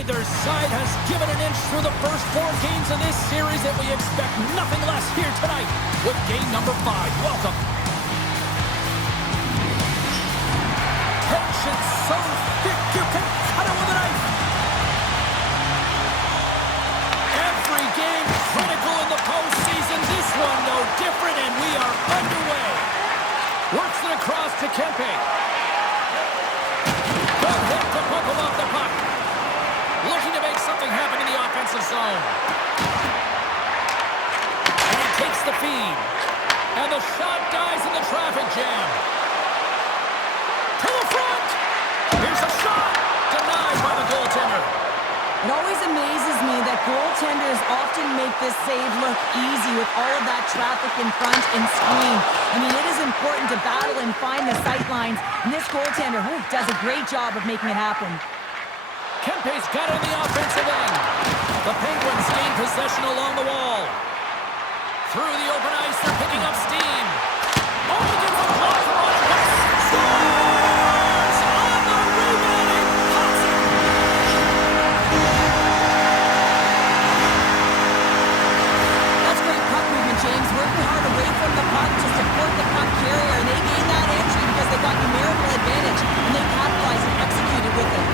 Neither side has given an inch through the first 4 games of this series, and we expect nothing less here tonight with game number 5. Welcome. Tension so thick you can cut it with a knife. Every game critical in the postseason. This one no different, and we are underway. Works it across to Kempe. Good hit to pump him off the puck. Looking to make something happen in the offensive zone. And he takes the feed. And the shot dies in the traffic jam. To the front. Here's a shot. Denied by the goaltender. It always amazes me that goaltenders often make this save look easy with all of that traffic in front and screen. I mean, it is important to battle and find the sight lines, and this goaltender does a great job of making it happen. Kempe's got it on the offensive end. The Penguins gain possession along the wall. Through the open ice, they're picking up steam. Oh, he gets a blocker on it. Scores on the rebounding Hudson. That's great puck movement, James. Working hard away from the puck to support the puck carrier, and they gained that entry because they got numerical advantage, and they capitalized and executed with it.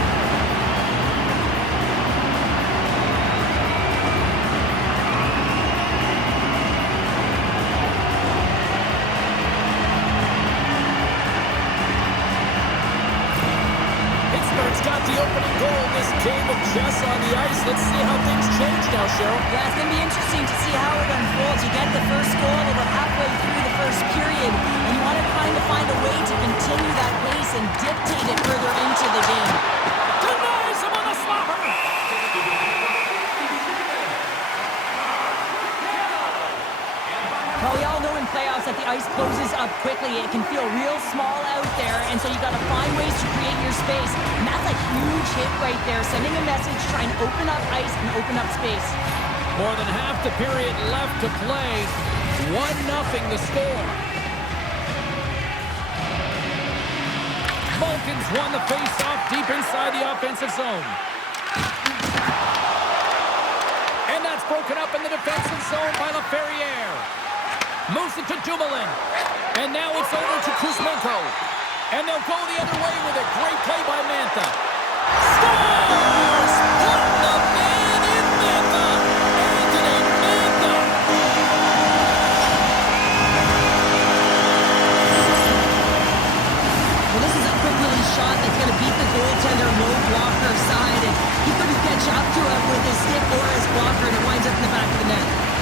Got the opening goal in this game of chess on the ice. Let's see how things change now, Cheryl. Yeah, it's going to be interesting to see how it unfolds. You get the first goal about halfway through the first period, and you want to kind of find a way to continue that pace and dictate it further into the game. Denies him on the slapper. Well, we all know in playoffs that the ice closes up quickly. It can feel real small out there, and so you got to find ways to create your space. And that's a huge hit right there, sending a message, trying to open up ice and open up space. More than half the period left to play. 1-0 the score. Vulcans won the face-off deep inside the offensive zone. And that's broken up in the defensive zone by LaFerriere. Moves it to Dumoulin. And now it's over to Kuzmenko. And they'll go the other way with it. Great play by Mantha. Scores! Put the man in Mantha! Anthony Mantha! Well, this is a quick little shot that's going to beat the goaltender low blocker side. And he couldn't catch up to him with his stick or his blocker, and it winds up in the back of the net.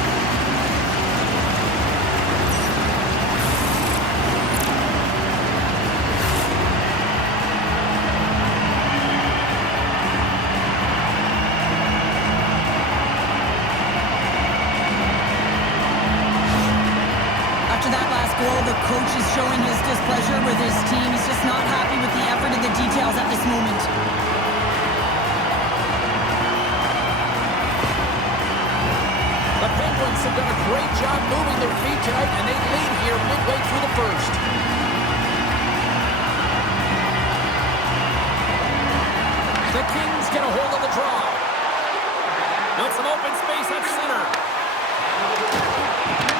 The coach is showing his displeasure with his team. He's just not happy with the effort and the details at this moment. The Penguins have done a great job moving their feet tonight, and they lead here midway through the first. The Kings get a hold of the draw. Got some open space at center.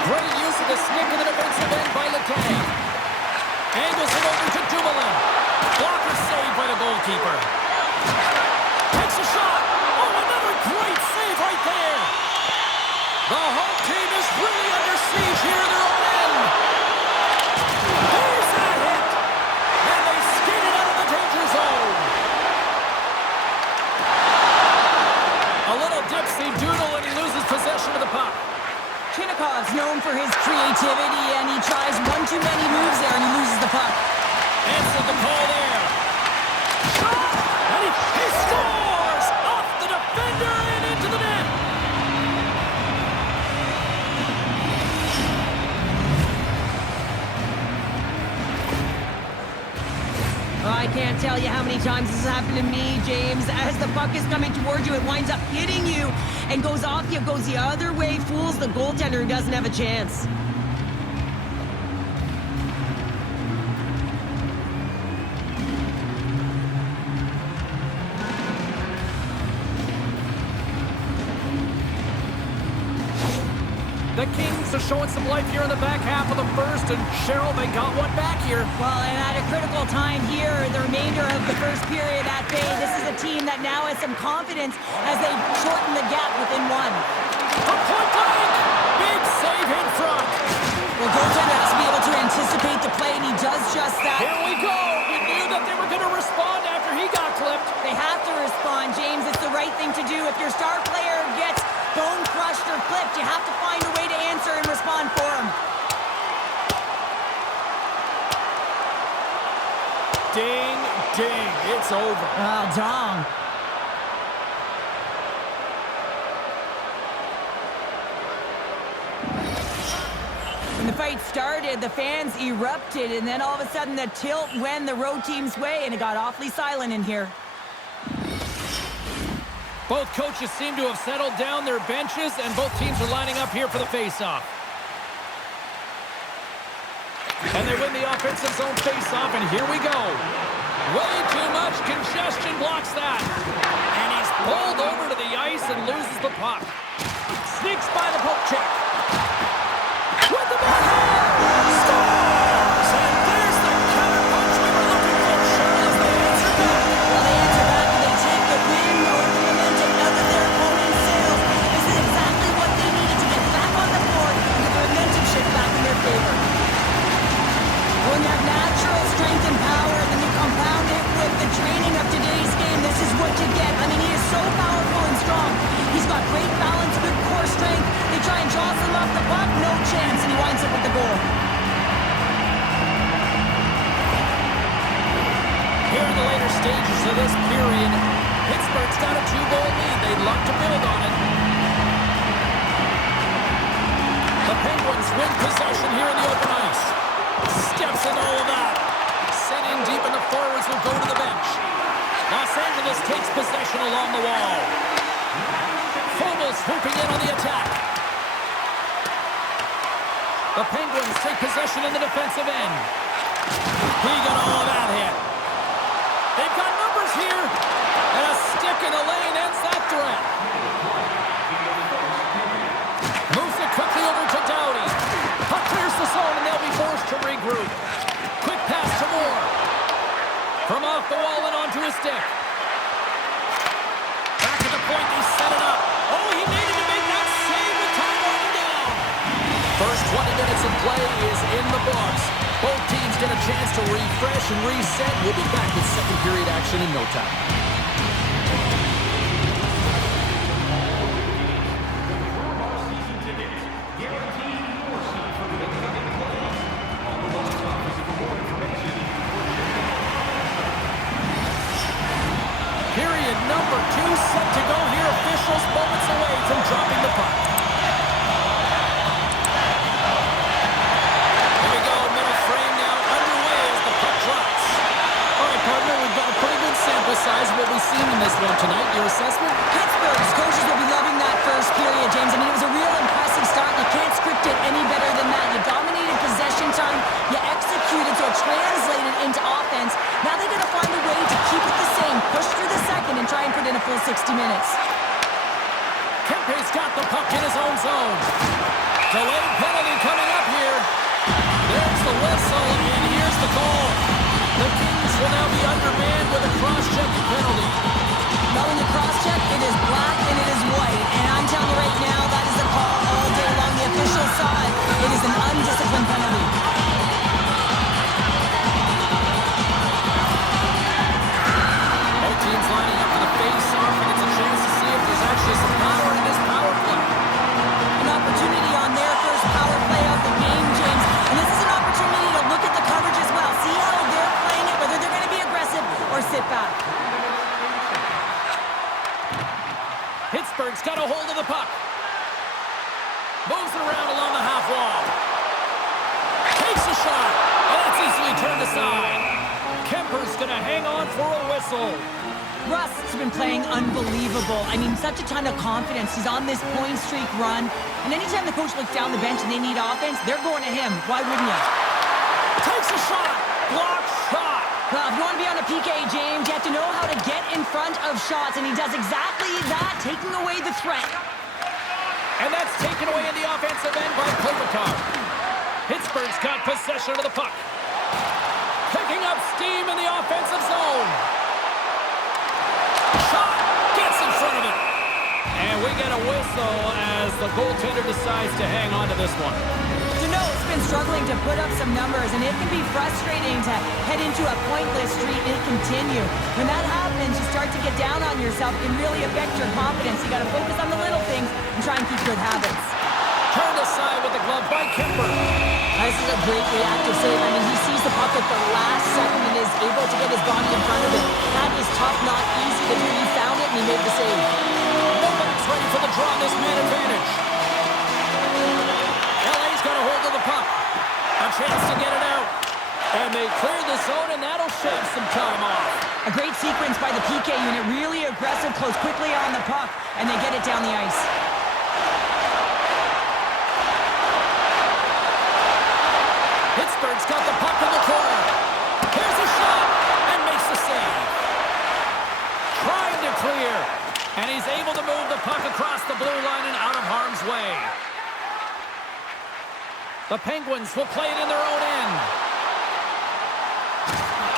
Great use of the sneak in the defensive end by Rakell. Angles it over to Dumoulin. Blocker saved by the goalkeeper. Takes a shot. Oh, another great save right there. The home team is really under siege here in their own end. There's that hit. And they skated out of the danger zone. A little dipsy doodle and he loses possession of the puck. Chinnikov's known for his creativity, and he tries one too many moves there, and he loses the puck. Answered the call there. Shot! And he scores! Off the defender and into the net! I can't tell you how many times this has happened to me, James. As the puck is coming towards you, it winds up hitting you and goes off you, goes the other way, fools the goaltender who doesn't have a chance. The Kings are showing some life here in the back half of the first, and Cheryl, they got one back here. Well, and at a critical time here, the remainder of the first period at bay, this is a team that now has some confidence as they shorten the gap within one. From point blank, big save in front. Well, goaltender has to be able to anticipate the play, and he does just that. Here we go. You knew that they were going to respond after he got clipped. They have to respond, James. It's the right thing to do. If your star player gets bone crushed or clipped, you have to find a way to answer and respond for him. Ding, ding. It's over. Oh, dong. When the fight started, the fans erupted, and then all of a sudden the tilt went the road team's way, and it got awfully silent in here. Both coaches seem to have settled down their benches, and both teams are lining up here for the face-off. And they win the offensive zone face-off, and here we go. Way too much congestion blocks that. And he's pulled over to the ice and loses the puck. Sneaks by the poke check. With the backhand! Scores! And there's the counterpunch we were looking for, Cheryl, as they answer back. Well, they answer back and they take the win or the momentum out of their opponent's sails. This is exactly what they needed to get back on the board and get the momentum shift back in their favor. When you have natural strength and power, then you compound it with the training of today's game, this is what you get. I mean, he is so powerful and strong. He's got great balance, good core strength. They try and jostle him off the puck, no chance, and he winds up with the goal. Here in the later stages of this period, Pittsburgh's got a 2-goal lead. They'd love to build on it. The Penguins win possession here in the open ice. Steps in all of that. Sent in deep, and the forwards will go to the bench. Los Angeles takes possession along the wall. Fogel's swooping in on the attack. The Penguins take possession in the defensive end. He got all of that hit. They've got numbers here. And a stick in the lane ends that threat. Moves it quickly over to Doughty. Puck clears the zone, and they'll be forced to regroup. Quick pass to Moore. From off the wall and onto his stick. Back at the point, they set it up. Oh, he needed to make that save with time running down. First 20 minutes of play is in the books. Both teams get a chance to refresh and reset. We'll be back with second period action in no time. Period number 2 set to go here. Officials moments away from dropping the puck. Here we go, middle frame now underway as the puck drops. All right, partner, we've got a pretty good sample size of what we've seen in this one tonight. Your assessment? Pittsburgh's coaches will be loving that first period, James. I mean, it was a real impressive start. You can't script it any better than that. You dominated possession time. You executed, so it translated into offense. Now they got to find a way to keep it the same, push through the second, and try and put in a full 60 minutes. Kempe's got the puck in his own zone. Delayed penalty coming up here. There's the whistle, and here's the call. The Kings will now be undermanned with a cross-checking penalty. Now when you cross-check, it is black and it is white. And I'm telling you right now, that is a call all day long. The official side, it is an undisciplined penalty. Both teams lining up for the face-off, and it's a chance to see if there's actually some power in this power play. An opportunity on their first power play of the game, James. And this is an opportunity to look at the coverage as well. See how they're playing it, whether they're going to be aggressive or sit back. Pittsburgh's got a hold of the puck. Moves it around along the half wall. Takes a shot, and that's easily turned aside. Kemper's going to hang on for a whistle. Rust's been playing unbelievable. I mean, such a ton of confidence. He's on this point streak run. And anytime the coach looks down the bench and they need offense, they're going to him. Why wouldn't you? Takes a shot. Blocked shot. Well, if you want to be on a PK, James, you have to know how to get in front of shots. And he does exactly that, taking away the threat. And that's taken away in the offensive end by Rickard. Pittsburgh's got possession of the puck. Picking up steam in the offensive zone. Shot gets in front of it. And we get a whistle as the goaltender decides to hang on to this one. It's been struggling to put up some numbers, and it can be frustrating to head into a pointless streak and continue. When that happens, you start to get down on yourself. It can really affect your confidence. You got to focus on the little things and try and keep good habits. Turned aside with the glove by Kemper. This is a great reactive save. I mean, he sees the puck at the last second and is able to get his body in front of it. That is tough, not easy to do. He found it and he made the save. Nobody's ready for the draw on this man advantage. LA's got a hold of the puck. A chance to get it out. And they clear the zone, and that'll shave some time off. A great sequence by the PK unit. Really aggressive, close quickly on the puck, and they get it down the ice. Pittsburgh's got the puck in the corner. Here's a shot, and makes the save. Trying to clear, and he's able to move the puck across the blue line and out of harm's way. The Penguins will play it in their own end.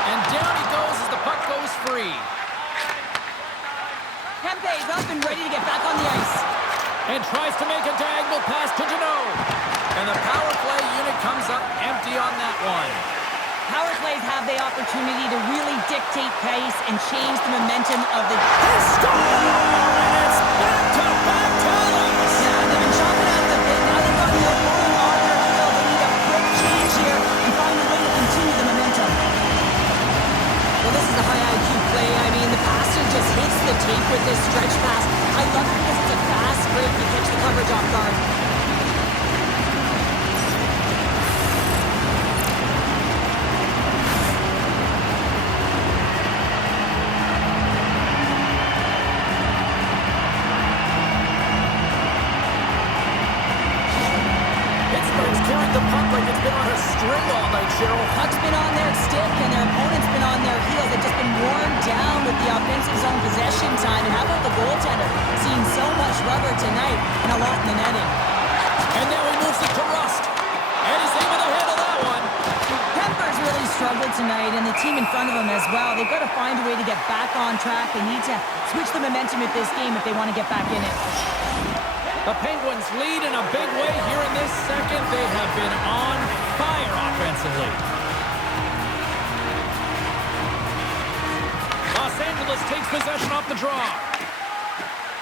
And down he goes as the puck goes free. Kempe's up and ready to get back on the ice. And tries to make a diagonal pass to Janot. And the power play unit comes up empty on that one. Power plays have the opportunity to really dictate pace and change the momentum of the... They score! And it's back-to-back tallies! Yeah, they've been chopping out the bit. Now they've got the opponent on their heel. They need a quick change here and find a way to continue the momentum. Well, this is a high IQ play. I mean, the passer just hits the tape with this stretch pass. I love it because it's a fast break to catch the coverage off guard. The puck like it's been on a string all night, Cheryl. Puck's been on their stick, and their opponent's been on their heels. They've just been worn down with the offensive zone possession time. And how about the goaltender? Seeing so much rubber tonight and a lot in the netting. And now he moves it to Rust. And he's able to handle that one. Kemper's really struggled tonight, and the team in front of him as well. They've got to find a way to get back on track. They need to switch the momentum of this game if they want to get back in it. The Penguins lead in a big way here in this second. They have been on fire offensively. Los Angeles takes possession off the draw.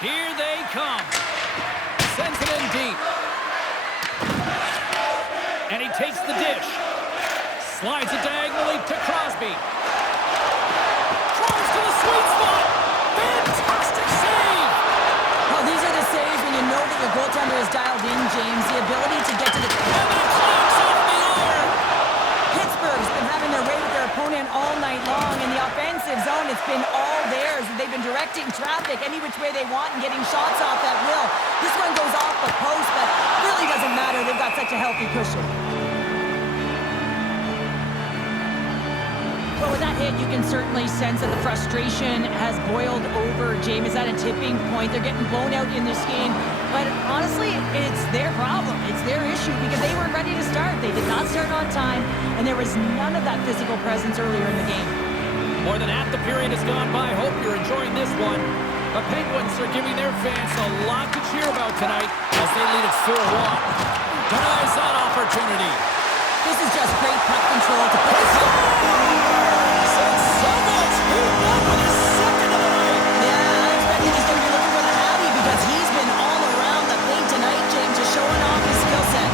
Here they come. Sends it in deep. And he takes the dish. Slides it diagonally to Crosby. Drives to the sweet spot. Fantastic save. Well, these are the saves when you know that your goaltender is dialed in, James. The ability to get to the... And that clocks off the iron. Pittsburgh's been having their way with their opponent all night long. In the offensive zone, it's been all theirs. They've been directing traffic any which way they want and getting shots off at will. This one goes off the post, but really doesn't matter. They've got such a healthy cushion. But with that hit, you can certainly sense that the frustration has boiled over, James. Is at a tipping point. They're getting blown out in this game. But honestly, it's their problem. It's their issue because they weren't ready to start. They did not start on time, and there was none of that physical presence earlier in the game. More than half the period has gone by. Hope you're enjoying this one. The Penguins are giving their fans a lot to cheer about tonight as they lead it 4-1. Denies that opportunity. This is just great puck control to put the puck. Someone's heating up with his second of the night. Yeah, I expected he's going to be looking for the Habby because he's been all around the paint tonight, James, just showing off his skill set.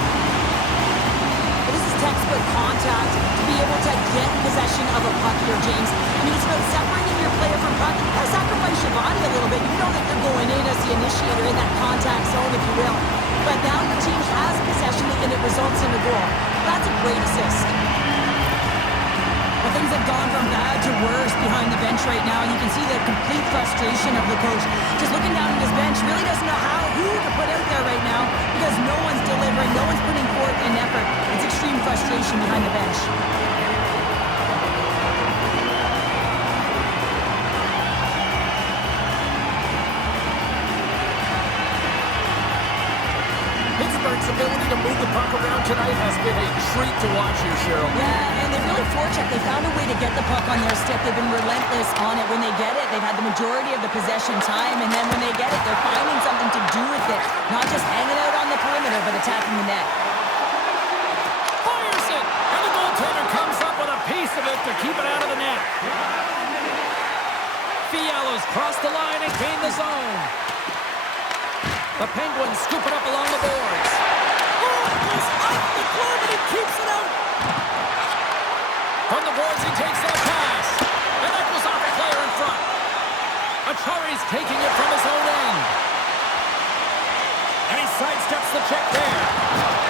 But this is textbook contact to be able to get possession of a puck here, James. I mean, it's about separating your player from puck. You got to sacrifice your body a little bit. You know that you're going in as the initiator in that contact zone, if you will. But now your team has possession and it results in a goal. That's a great assist. Well, things have gone from bad to worse behind the bench right now, and you can see the complete frustration of the coach. Just looking down at his bench, really doesn't know who to put out there right now because no one's delivering, no one's putting forth an effort. It's extreme frustration behind the bench. ability to move the puck around tonight has been a treat to watch here, Cheryl. Yeah, and they've really forechecked. They found a way to get the puck on their stick. They've been relentless on it. When they get it, they've had the majority of the possession time, and then when they get it, they're finding something to do with it. Not just hanging out on the perimeter, but attacking the net. Fires it! And the goaltender comes up with a piece of it to keep it out of the net. Fiala's crossed the line and gained the zone. The Penguins scoop it up along the boards. Oh, it goes off the glove and he keeps it out. From the boards, he takes that pass. And that goes off a player in front. Achari's taking it from his own end. And he sidesteps the check there.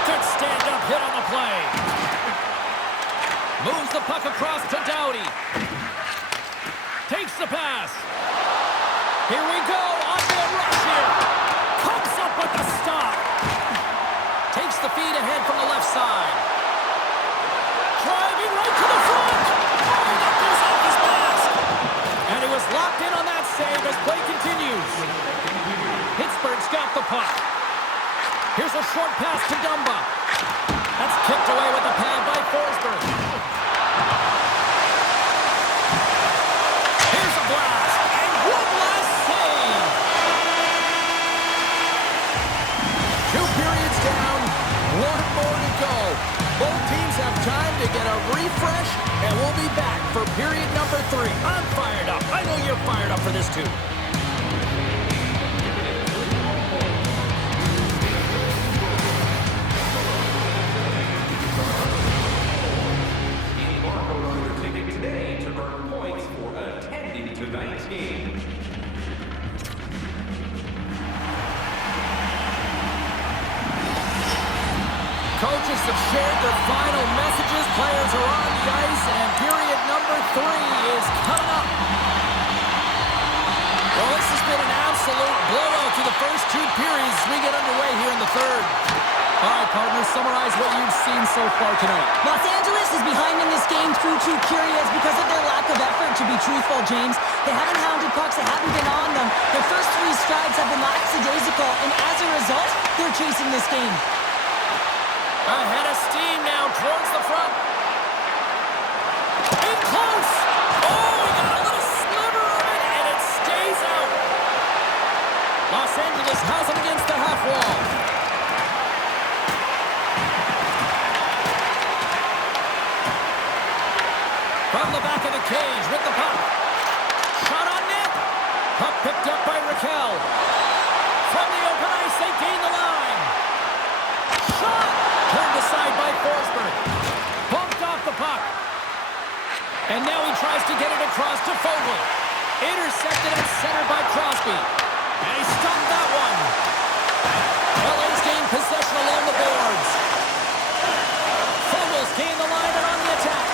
Good stand-up hit on the play. Moves the puck across to Doughty. Takes the pass. Here we go. On-man rush here. Comes up with the stop. Takes the feed ahead from the left side. Driving right to the front. Oh, that goes off his mask. And he was locked in on that save as play continues. Pittsburgh's got the puck. Here's a short pass to Dumba. That's kicked away with the pad by Forsberg. Here's a blast. And one last save. 2 periods down. 1 more to go. Both teams have time to get a refresh, and we'll be back for period number 3. I'm fired up. I know you're fired up for this too. Coaches have shared their final messages. Players are on the ice, and period number 3 is coming up. Well, this has been an absolute blowout through the first 2 periods as we get underway here in the third. All right, partners, summarize what you've seen so far tonight. Los Angeles is behind in this game through 2 periods because of their lack of effort, to be truthful, James. They haven't hounded pucks. They haven't been on them. Their first 3 strides have been lackadaisical, and as a result, they're chasing this game. Ahead of steam now towards the front. In close. Oh, he got a little sliver of it, and it stays out. Los Angeles has him against the half wall. From the back of the cage with the puck. Shot on net. Puck picked up by Rakell. From the open ice, they gain the line. Shot. Turned aside by Forsberg. Bumped off the puck. And now he tries to get it across to Fogle. Intercepted at center by Crosby. And he stopped that one. LA's gained possession along the boards. Fogle's gained the line and on the attack.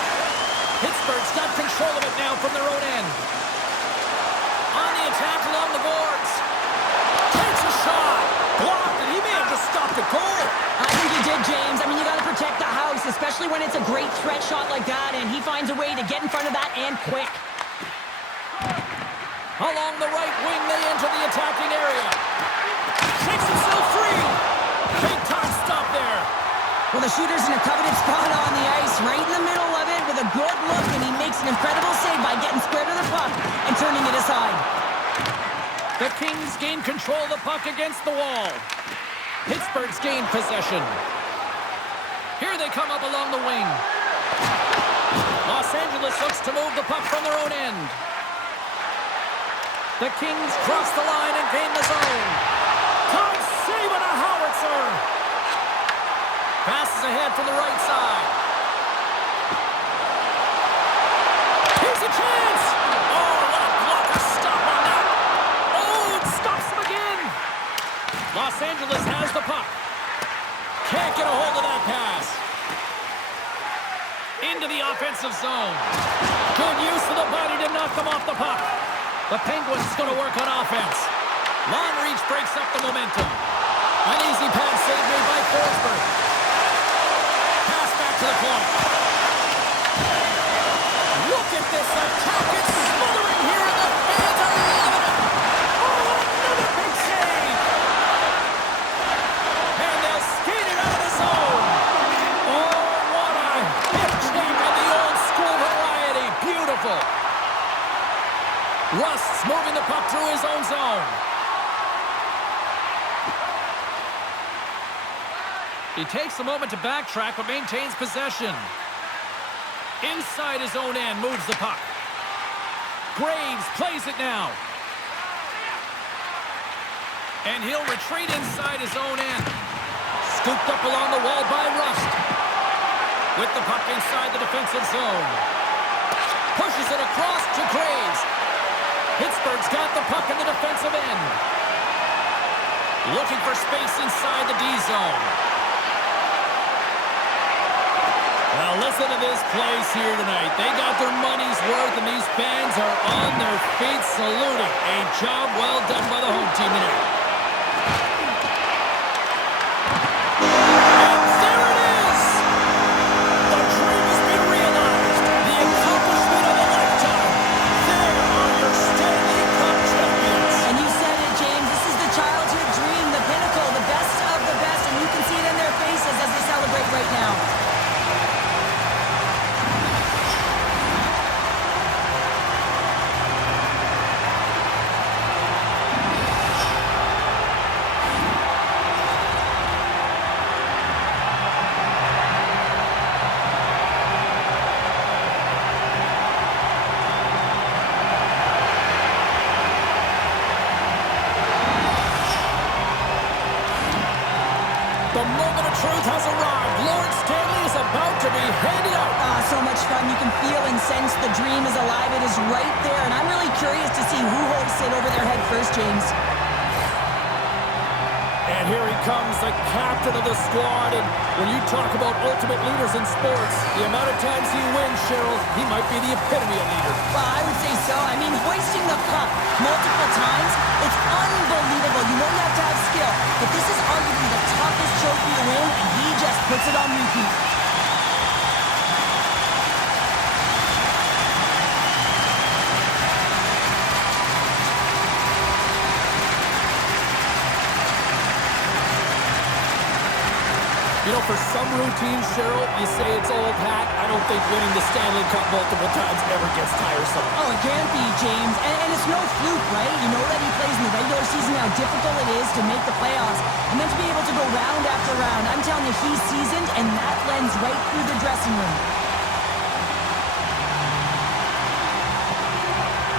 Pittsburgh's got control of it now from their own end. On the attack along the boards. Takes a shot. Blocked, and he may have just stopped the goal. I think he did, James. I mean, you got to protect the house, especially when it's a great threat shot like that, and he finds a way to get in front of that and quick. Along the right wing, they enter the attacking area. Shakes himself free. Big time stop there. Well, the shooter's in a coveted spot on the ice, right in the middle of it with a good look, and he makes an incredible save by getting square to the puck and turning it aside. The Kings gain control of the puck against the wall. Pittsburgh's gained possession. Here they come up along the wing. Los Angeles looks to move the puck from their own end. The Kings cross the line and gain the zone. Time save and a howitzer. Passes ahead from the right side. Here's a chance. Oh, what a blocker stop on that. Oh, it stops him again. Los Angeles has the puck. Can't get a hold of that pass. Into the offensive zone. Good use of the body to knock them off the puck. The Penguins going to work on offense. Long reach breaks up the momentum. An easy pass save made by Forsberg. Pass back to the point. Look at this attack. It's smothering here, and the fans are loving it. Oh, another big save. And they'll skate it out of He takes a moment to backtrack, but maintains possession. Inside his own end, moves the puck. Graves plays it now. And he'll retreat inside his own end. Scooped up along the wall by Rust. With the puck inside the defensive zone. Pushes it across to Graves. Pittsburgh's got the puck in the defensive end. Looking for space inside the D zone. Well, listen to this place here tonight. They got their money's worth, and these fans are on their feet saluting. A job well done by the home team tonight. And there it is! The dream has been realized. The accomplishment of a lifetime. There are your Stanley Cup Champions. And you said it, James. This is the childhood dream, the pinnacle, the best of the best, and you can see it in their faces as they celebrate right now. The moment of truth has arrived. Lord Stanley is about to be handed out. So much fun. You can feel and sense the dream is alive. It is right there, and I'm really curious to see who hoists it over their head first, James. And here he comes, the captain of the squad. And when you talk about ultimate leaders in sports, the amount of times he wins, Cheryl, he might be the epitome of leader. Well, I would say so. I mean, hoisting the cup multiple times, it's unbelievable. You know you have to have skill, but this is arguably the toughest trophy to win, and he just puts it on repeat. You know, for some routines, Cheryl, you say it's old hat. I don't think winning the Stanley Cup multiple times ever gets tiresome. Oh, it can't be, James. And it's no fluke, right? You know that he plays in the regular season, how difficult it is to make the playoffs. And then to be able to go round after round. I'm telling you, he's seasoned, and that blends right through the dressing room.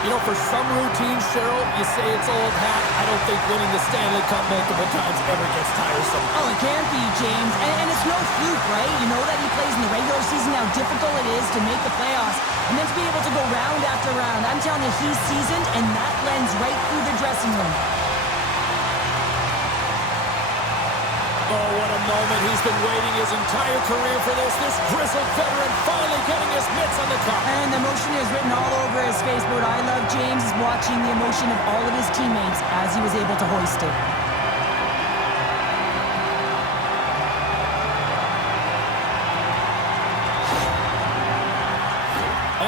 You know, for some routines, Cheryl, you say it's old hat. I don't think winning the Stanley Cup multiple times ever gets tiresome. Oh, it can't be, James. And it's no fluke, right? You know that he plays in the regular season, how difficult it is to make the playoffs. And then to be able to go round after round. I'm telling you, he's seasoned, and that blends right through the dressing room. Oh, what a moment. He's been waiting his entire career for this. This grizzled veteran finally getting his mitts on the cup. And the emotion is written all over his face. But what I love, James, is watching the emotion of all of his teammates as he was able to hoist it.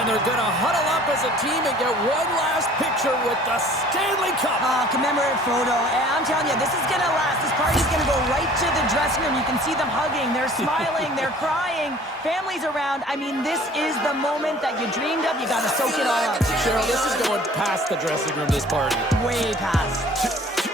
And they're going to huddle up as a team and get one last picture with the Stanley Cup. Commemorative photo. And I'm telling you, this is going to last. This party's going to go right to the dressing room. You can see them hugging. They're smiling. They're crying. Families around. I mean, this is the moment that you dreamed of. You got to soak it all up. Cheryl, this is going past the dressing room, this party. Way past.